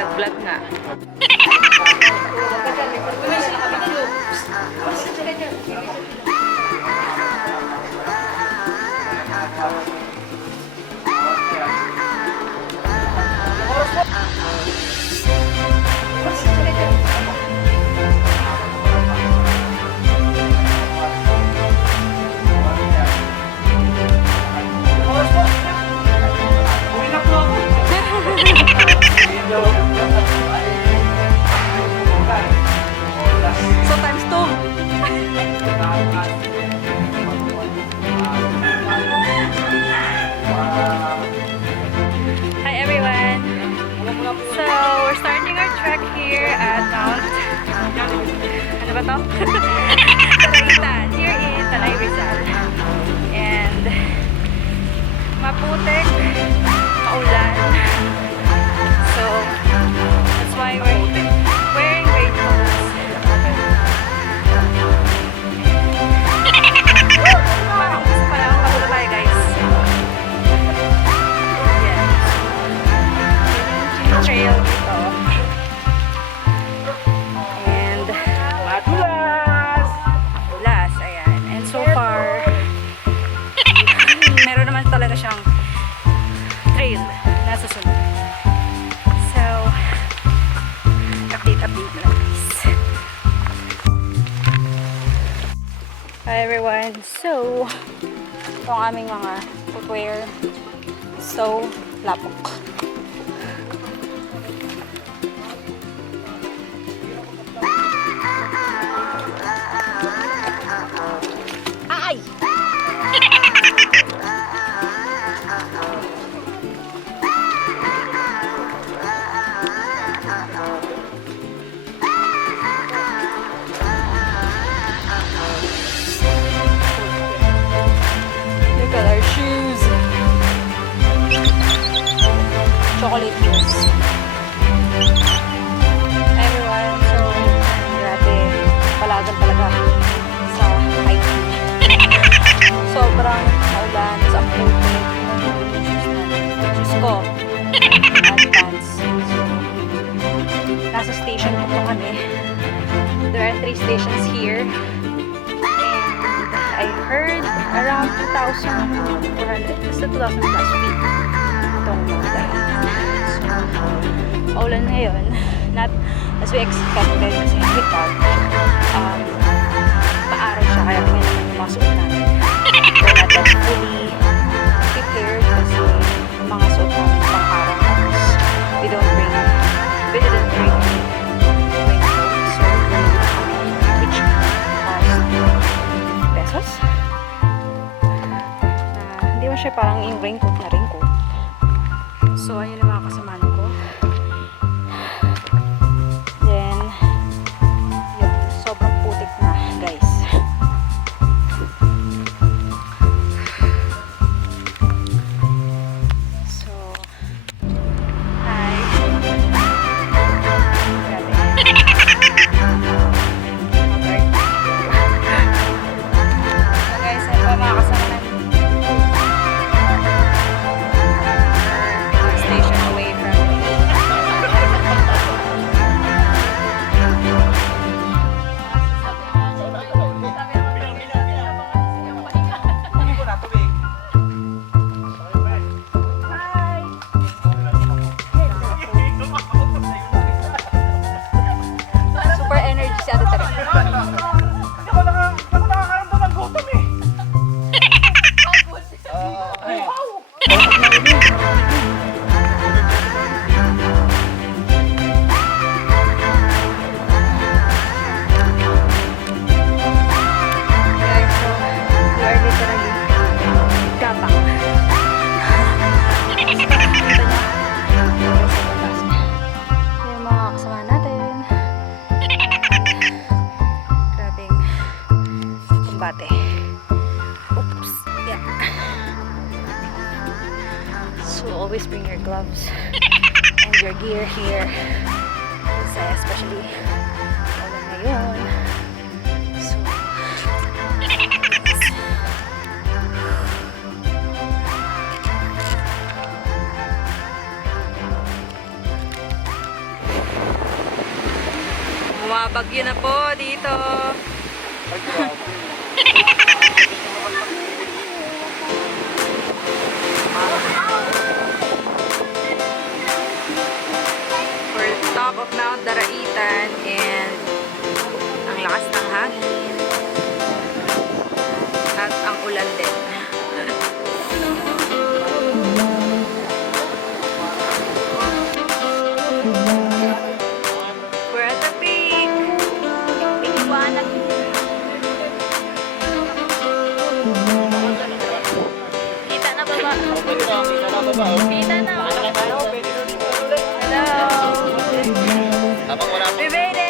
Nag-vlog nga. So times 2. Hi everyone. So we're starting our trek here at Mount ano ba to? Talaitan, here in Talay Rizal. And maputik, maulan. So that's why we're wearing raincoats. Parang gusto pa lang pagulo tayo guys. Yeah. Trail dito. And Madulas, ayan. And so far meron naman talaga siyang trail na susunod. So update na guys. Hi everyone. So ito ang aming mga footwear. So lapok. Ay! Look at our shoes. Chocolate shoes. Everyone, so grabe, palagan talaga sa hiking. Sobrang maulan, sa putik, shoes ko, at pants. So, nasa station po kami. There are 3 stations here. I heard around 2,400, basta 2,000 plus feet itong mountain. So, maulan ngayon. Not as we expected kasi we thought paaraw siya, kaya tingnan naman yung mga suot namin. We're not that fully prepared kasi yung mga suot namin pang araw tapos we didn't bring raincoat. So, bumili kami which cost pesos. Hindi mo siya parang yung raincoat na raincoat. So, ayun yung mga kasamahan ko. Then, yun, sobrang putik na, guys. So, hi. Grabe. So, guys, ayun pa mga kasamahan. Station away from super energy si Ate Tere. Guys, so we are literally gapang. Yung mga kasama natin. Grabing kumbate. Oops. Yeah. So always bring your gloves and your gear here. Kasi especially ulan ngayon. So Bumabagyo na po dito. We're top of Mount Daraitan and ang lakas ng hangin at ang ulan din. We're at the peak. Piniwanag. Kita na baba. Kita na. Hello. Habang wala We made it.